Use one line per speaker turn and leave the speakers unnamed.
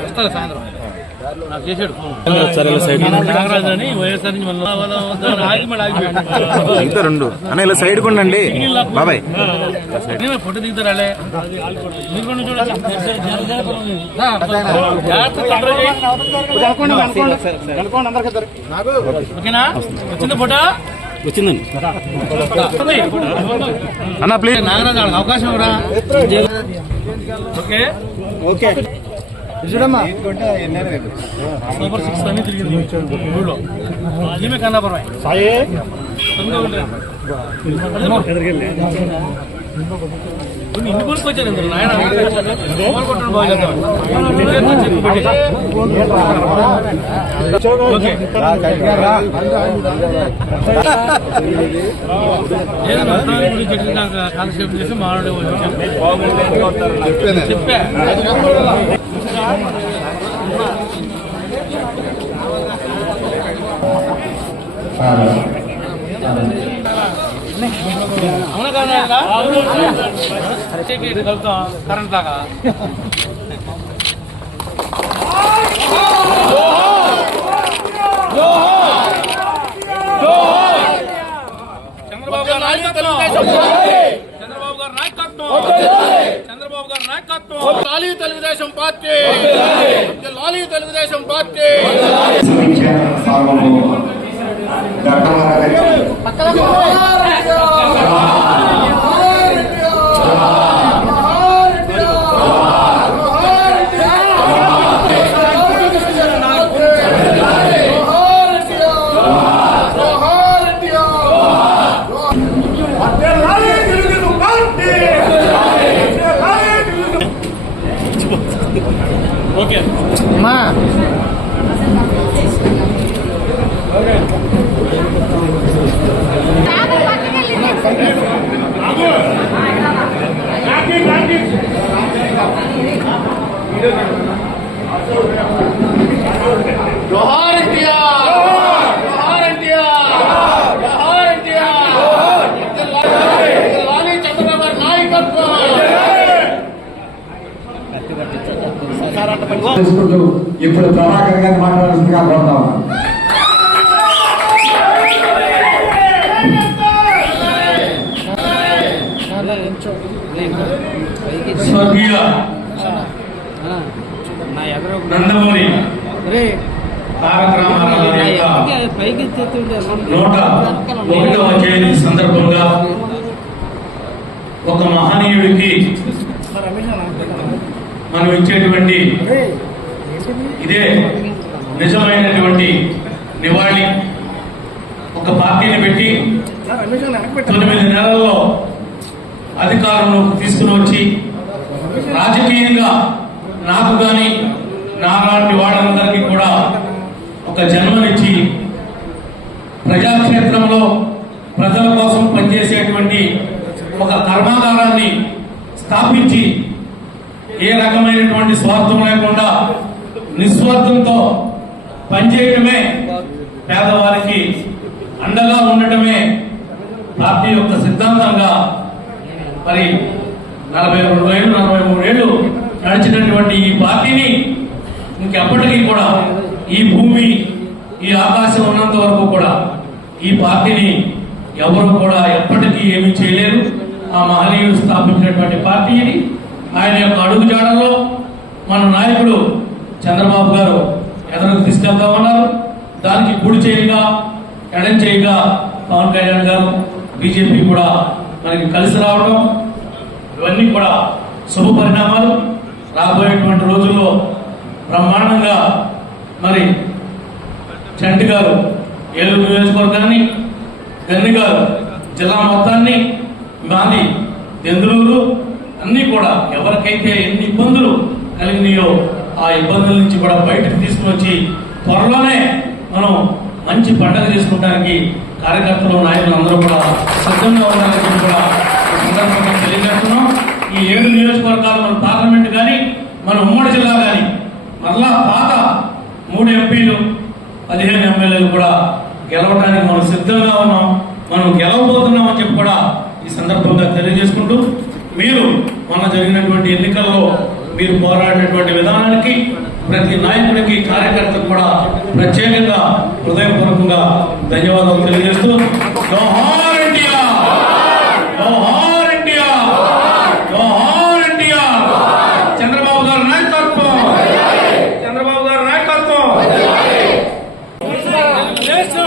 వస్తాడు సాయంత్రం. నాకు చేసాడు ఫోన్
సరే సైడ్
నాగరాజు అని వైఎస్ఆర్ నుంచి మళ్ళీ వాళ్ళ వద్ద ఆగి మళ్ళీ ఆగిపోయాడు
ఇంకా రెండు. అన్న ఇలా సైడ్ కొండండి బాబాయ్.
ఫోటో దిగుతారాలే. ఓకేనా వచ్చింది ఫోటో
వచ్చిందండి అన్న ప్లీజ్
నాగరాజు అవకాశం ఇవ్వరా ఓకే
ఓకే
సూపర్ సిక్స్ అన్ని తిరిగింది ఊళ్ళో ఈమె కన్నాపురం
సాయి
కాన్సెప్ట్ చేసి మాట్లాడే చెప్పా. కరెంట్ లాగా చంద్రబాబు గారి నాయకత్వం చంద్రబాబు గారి నాయకత్వం చంద్రబాబు గారి నాయకత్వం లాలీ తెలుగుదేశం పార్టీ లాలీ తెలుగుదేశం పార్టీ ఓకే. జోహార్ ఎన్టీఆర్ జోహార్ ఎన్టీఆర్ జోహార్ ఎన్టీఆర్ లాలీ చంద్రబాబు గారి నాయకత్వం
చేసుకుంటూ ఇప్పుడు ప్రభాకర్ గారిని మాట్లాడాల్సిందిగా కోరుతా ఉన్నాను
స్వర్గీయ నందమూరి తారక రామారావు గారి యొక్క నూట ఒకటవ జయంతి సందర్భంగా ఒక మహనీయుడికి మనం ఇచ్చేటువంటి ఇదే నిజమైనటువంటి నివాళి. ఒక పార్టీని పెట్టి తొమ్మిది నెలల్లో అధికారంలోకి తీసుకుని వచ్చి రాజకీయంగా నాకు కానీ నాలాంటి వాళ్ళందరికీ కూడా ఒక జన్మనిచ్చి ప్రజాక్షేత్రంలో ప్రజల కోసం పనిచేసేటువంటి ఒక కర్మాగారాన్ని స్థాపించి ఏ రకమైనటువంటి స్వార్థం లేకుండా నిస్వార్థంతో పనిచేయటమే పేదవారికి అండగా ఉండటమే పార్టీ యొక్క సిద్ధాంతంగా మరి నలభై రెండు ఏళ్ళు నలభై మూడు ఏళ్ళు నడిచినటువంటి ఈ పార్టీని ఇంకెప్పటికీ కూడా ఈ భూమి ఈ ఆకాశం ఉన్నంత వరకు కూడా ఈ పార్టీని ఎవరు కూడా ఎప్పటికీ ఏమీ చేయలేరు. ఆ మహనీయుడు స్థాపించినటువంటి పార్టీ ఇది. ఆయన యొక్క అడుగుజాడల్లో మన నాయకుడు చంద్రబాబు గారు ఎదరకు తీసుకెళ్తామన్నారు. దానికి గుడి చేయగా ఎడం చేయగా పవన్ కళ్యాణ్ గారు బీజేపీ కూడా మనకి కలిసి రావడం ఇవన్నీ కూడా శుభ పరిణామాలు. రాబోయేటువంటి రోజుల్లో బ్రహ్మాండంగా మరి చంటి గారు ఏలూరు నియోజకవర్గాన్ని గన్ని గారు జిల్లా మొత్తాన్ని మాది దెందులూరు అన్నీ కూడా ఎవరికైతే ఎన్ని ఇబ్బందులు కలిగినాయో ఆ ఇబ్బందుల నుంచి కూడా బయటకు తీసుకువచ్చి త్వరలోనే మనం మంచి పండగ చేసుకుంటానికి కార్యకర్తలు నాయకులు అందరూ కూడా సిద్ధంగా ఉండాలని కూడా సందర్భంగా తెలియజేస్తున్నాం. ఈ ఏడు నియోజకవర్గాలు మన పార్లమెంట్ కానీ మన ఉమ్మడి జిల్లా కానీ మళ్ళీ పాత మూడు ఎంపీలు పదిహేను ఎమ్మెల్యేలు కూడా గెలవడానికి మనం సిద్ధంగా ఉన్నాం. మనం గెలవబోతున్నాం అని చెప్పి కూడా ఈ సందర్భంగా తెలియజేసుకుంటూ మీరు మొన్న జరిగినటువంటి ఎన్నికల్లో మీరు పోరాడినటువంటి విధానానికి ప్రతి నాయకుడికి కార్యకర్తకు కూడా ప్రత్యేకంగా హృదయపూర్వకంగా ధన్యవాదాలు తెలియజేస్తూ జోహార్ ఇండియా జోహార్ ఇండియా జోహార్ ఇండియా చంద్రబాబు గారి నాయకత్వం! చంద్రబాబు గారి నాయకత్వం!
తెలుగుదేశం